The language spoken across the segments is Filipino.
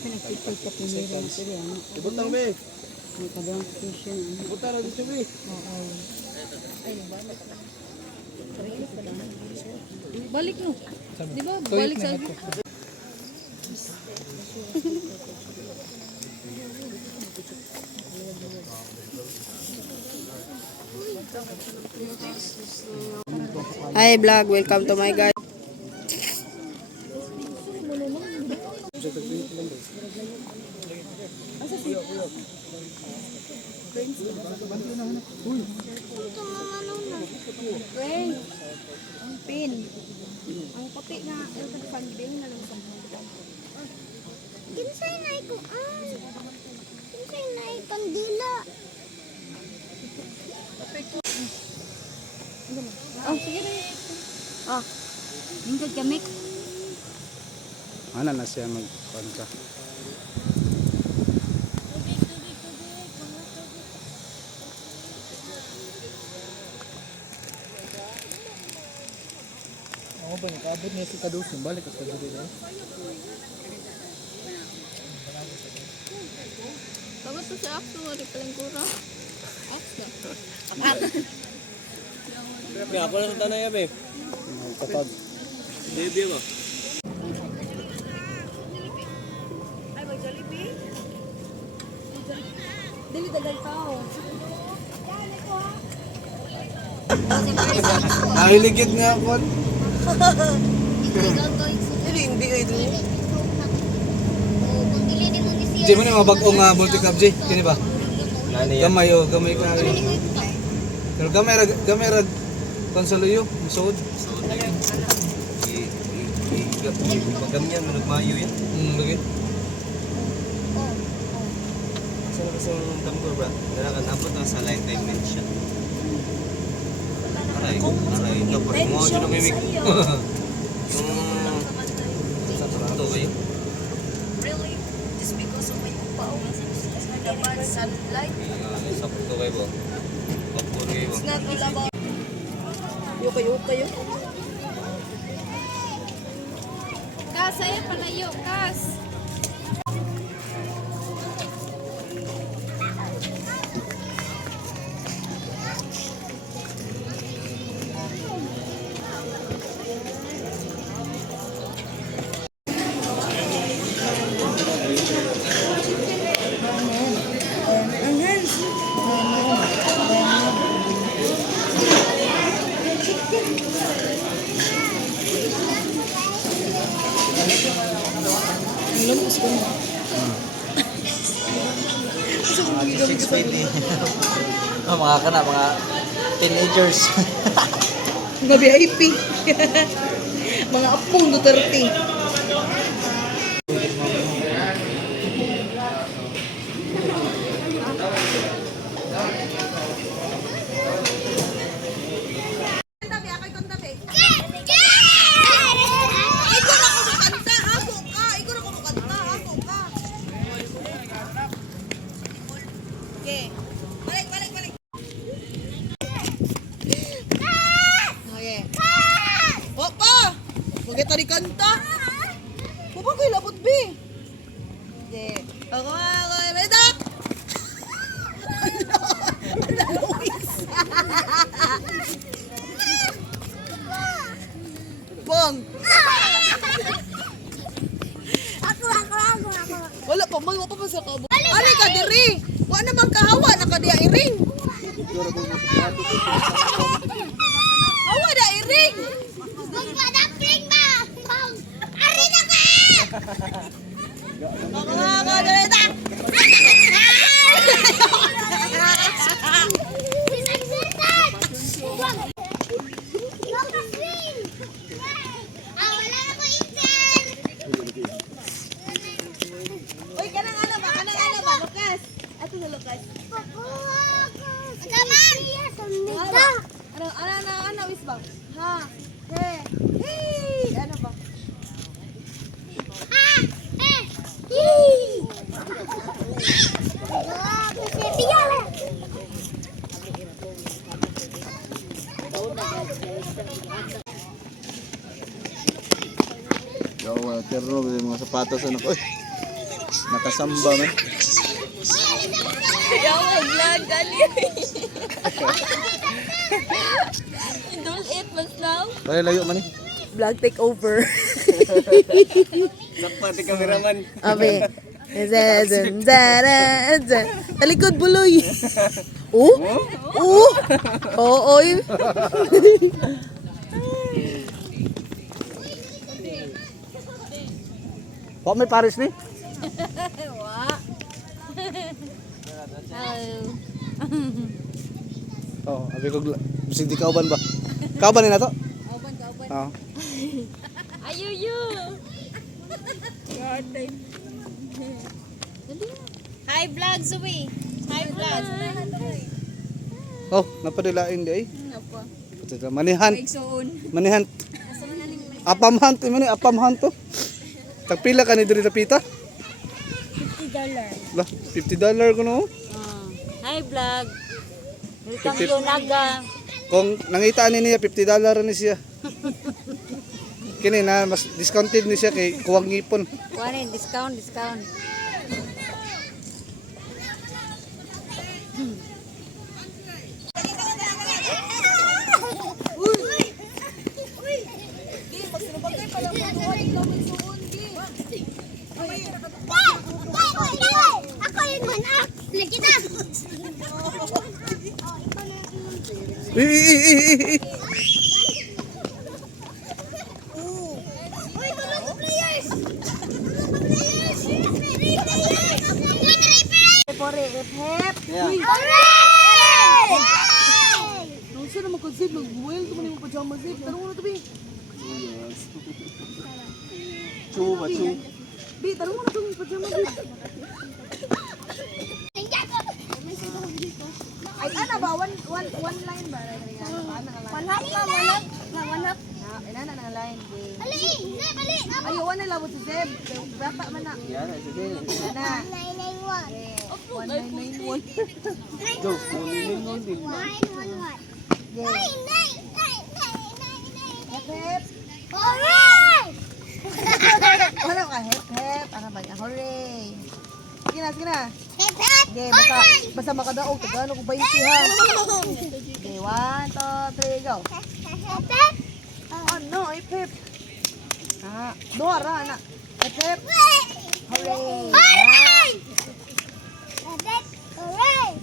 Pinagpipil ka pinira na sila. Ibutang be. May kadang station. Ibutang na dito be. Oo. Ay, balik no. Di ba? Balik sa Hi vlog, welcome to my guys. Friend, ang pin. Ang puti nga, yung funding na lang sa Kinsay na ko kinsay na kandila. Oh, sige na. Oh, hingkad kami. Ano na siya mag-kontra? Ako ba, nakaabot niya si Kadusin, balik ka sa Kadusin eh. Bago to sa akto, wari palang kura. Akto. Kaya ako lang sa tanay yabe. Kapag baby mo. Ay, mag-Jollibee? Dili dagal tao. Nahiligid nga ako. Hindi ito. Di mo na mabag-o nga multi-cap, J. Kini ba? Gamay o, gamay ka. Pero gamay rag konsaluyo, musod. Magamyan, managmayo yan. Lagi. Saan na kasing damgo bro? Nalakan abot ang sa lifetime mention. Aray, kapag mo ako na mimik. Ito ba yun? Really? Just because of my power? The bad sunlight? Sapot ko kayo ba? Kapag kayo ba? It's not all about Yukayo. Kas, saya palayo, Kas. Oh, mga kana, mga teenagers. Mga VIP. Mga apong Duterte. Kita di kanta. Papa ko ilabot bi. De. Ako redak. Bong. Ako. Wala pa man pa sa kabo. Ari ka diri. Wa na man kahawa na ka diya iring. Hawa da iring. Magpadapring ba? Ari na ka! Ako diri. Uy, kanang ano ba? Lukas. Ato na Lukas. Ano is ba? Ha. Hey. Ano ba? Yo, terno mga sapatos ano ko. Nakasamba man. Kaya ako vlog dali. Don't eat mas now. Layo man eh. Vlog take over. Sakpati kameraman. Abe. Talikod buloy. Oh? Oh? Oo. Wa may Paris ni? Oh, abi ko bisig di kauban ba? Kauban ni nato? Kauban. Oo. Ayuyu. Hi vlog Zoe. Hi vlog. Oh, napadilain di ay. Apa? Ito manihan. Igsoon. Manihan. Apamhan to man apamhan to. Tagpila ka ni diri napita? $50. Lah, $50 ko no. Hi vlog. Welcome to Naga. Kung nangita ni niya $50 ni siya. Kini na mas discounted ni siya kay kuwang ngipon. Kuanin discount. Ako yun man, lagi na. Uy, tulong ko players. Nung siya naman concept, nag-buwel ko man yung pajama zip. Tanong mo na to, Bi. Chuba. Bi, tanong mo na to yung pajama zip. Ay, ano ba? One line ba? Manap. Ay, na line. Bali, bali. Ayaw, wala labot si Zeb. Bata man na. Yan, sige. Na. 991. 1991. Go, kunin din. 911. Hep. Alright! Ano ka? Hep. Ano ba? Hooray. Sige na. Hep, hep. Okay, basta makadaog. Tagalog ko ba yung siya? Okay, 1, 2, 3, go. Hep, hep. Ano? Hep. Dora, na. Hep. Hooray. Alright! Hep, hep. Alright!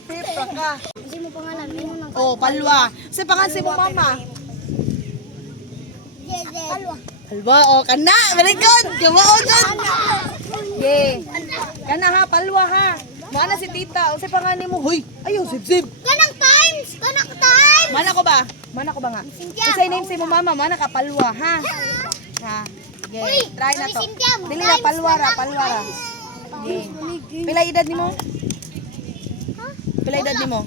Hep, ka. Kasi mo pangalan, ano nang Oh, palwa. Sa pangalan mo, mama. Alwa. Palwa, oh, kana. Very good. Kumaon dun. Okay. Kana ha, palwa ha. Mana si tita. O sa pangalan mo. Hoy, ayaw, sib. Kanang times! Kanang times! Mana ko ba nga? Cynthia. Sa name si mo, mama. Mana ka, palwa ha. Ha. Okay, Uy, try na to. sabi Cynthia, Dili na, times palwa ra. na. Okay. Pila edad ni mo? Pila edad ni mo?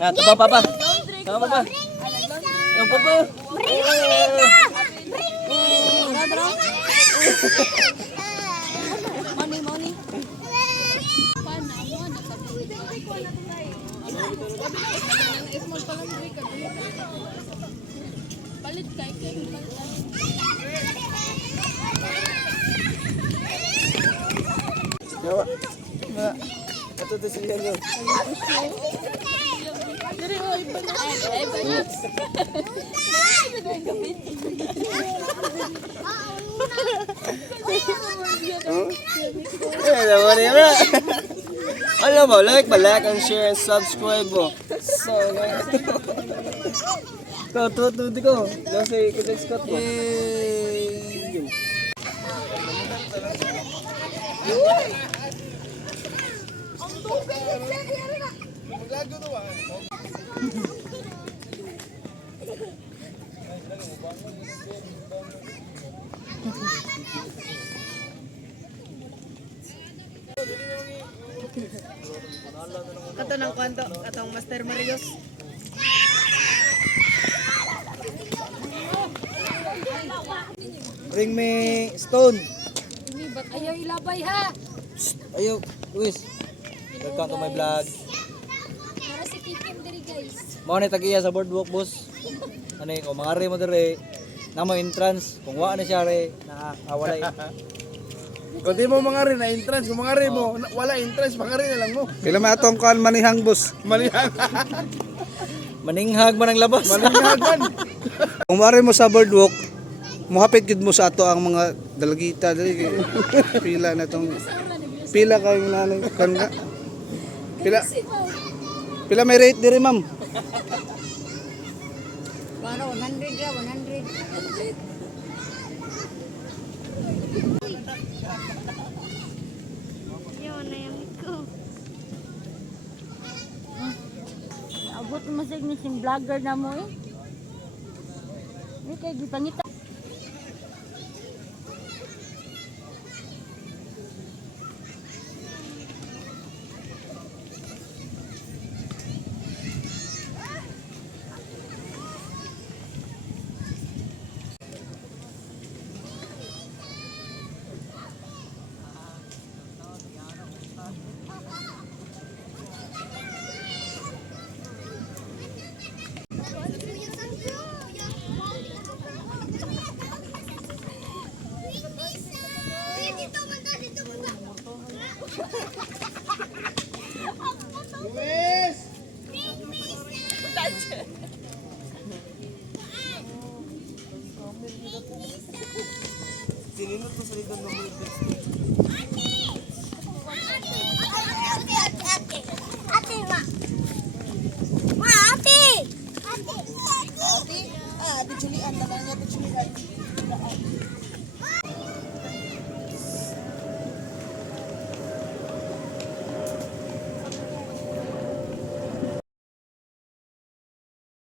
Ah, tama papa. Tama papa. Ang papa. Money. Palit kay Yawa. Ato to siya yo. Naman yan. Alam mo, like and share and subscribe mo. So, di ko. Nasa ikot Scott mo. Kato ng kwanto, katong Master Marios. Bring me stone. Ayaw ilabay ha. Ayaw, Luis. Welcome to my vlog. Para si Kikim diri guys. Mao ni tagiya sa boardwalk, boss. Ano ko mga re mo dire. Namo entrance. Kung wa na siya re, nakawalay. Kung di mo mga rin na entrance, kung mga rin mo, wala entrance, mga rin na lang mo. Pila may atong kan manihang, boss. Malihang. Maninghag man ang labas. Malinghagan. Kung mari mo sa boardwalk, muhapit gid mo sa ato ang mga dalagita dali. Pila na tong pila kay nanay kan nga. Pila may rate diri, ma'am? Ano, 100 ra, 100. Yun na yung ko. Abot mo sa sing vlogger na mo eh. Ni kay gipangita. Dito man to, dito man to. Ate, ma. Ma, ate. Ate. Ate Julian, tanan niya Ate Julian.